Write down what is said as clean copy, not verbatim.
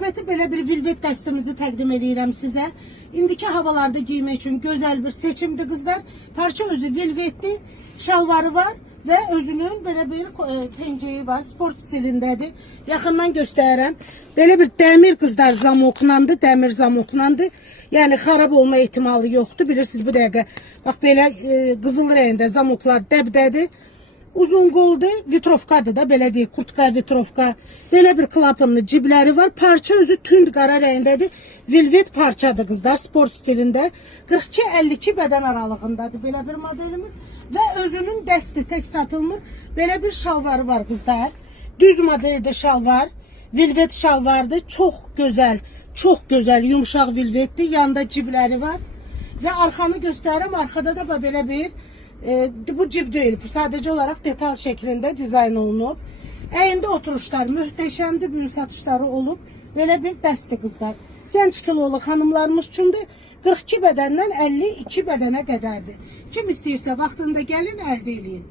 növbəti belə bir vilvet dəstimizi təqdim edirəm sizə. İndiki havalarda giymək üçün gözəl bir seçimdir qızlar. Parça özü vilvetli, şalvarı var və özünün belə bir pencəyi var. Sport stilindədir. Yaxından göstərirəm. Belə bir dəmir qızlar zamoklandı, dəmir zamoklandı. Yəni xarab olma ehtimalı yoxdur. Bilirsiniz bu dəqiqə. Bax belə qızıl rəngdə zamoklar dəbdədir. Uzun qoldur, vitrovkadır da, belə deyək, kurtka, vitrovka. Belə bir klapınlı cibləri var. Parça özü tünd qara rəngdədir. Vilvet parçadır qızlar, sport stilində. 42-52 bədən aralığındadır belə bir modelimiz. Və özünün dəsti tək satılmır. Belə bir şalvarı var qızlar. Düz modeldir şalvar. Vilvet şalvardır. Çox gözəl, yumuşaq vilvetdir. Yanında cibləri var. Və arxanı göstərirəm. Arxada da belə bir bu cib deyil, sadəcə olaraq detal şəklində dizayn olunub. Əyində oturuşlar möhtəşəmdir, bu gün satışları olub. Belə bir dəsti qızlar. Gənc kilolu xanımlarımız üçün də 42 bədəndən 52 bədənə qədərdir. Kim istəyirsə vaxtında gəlin, əldə eləyin.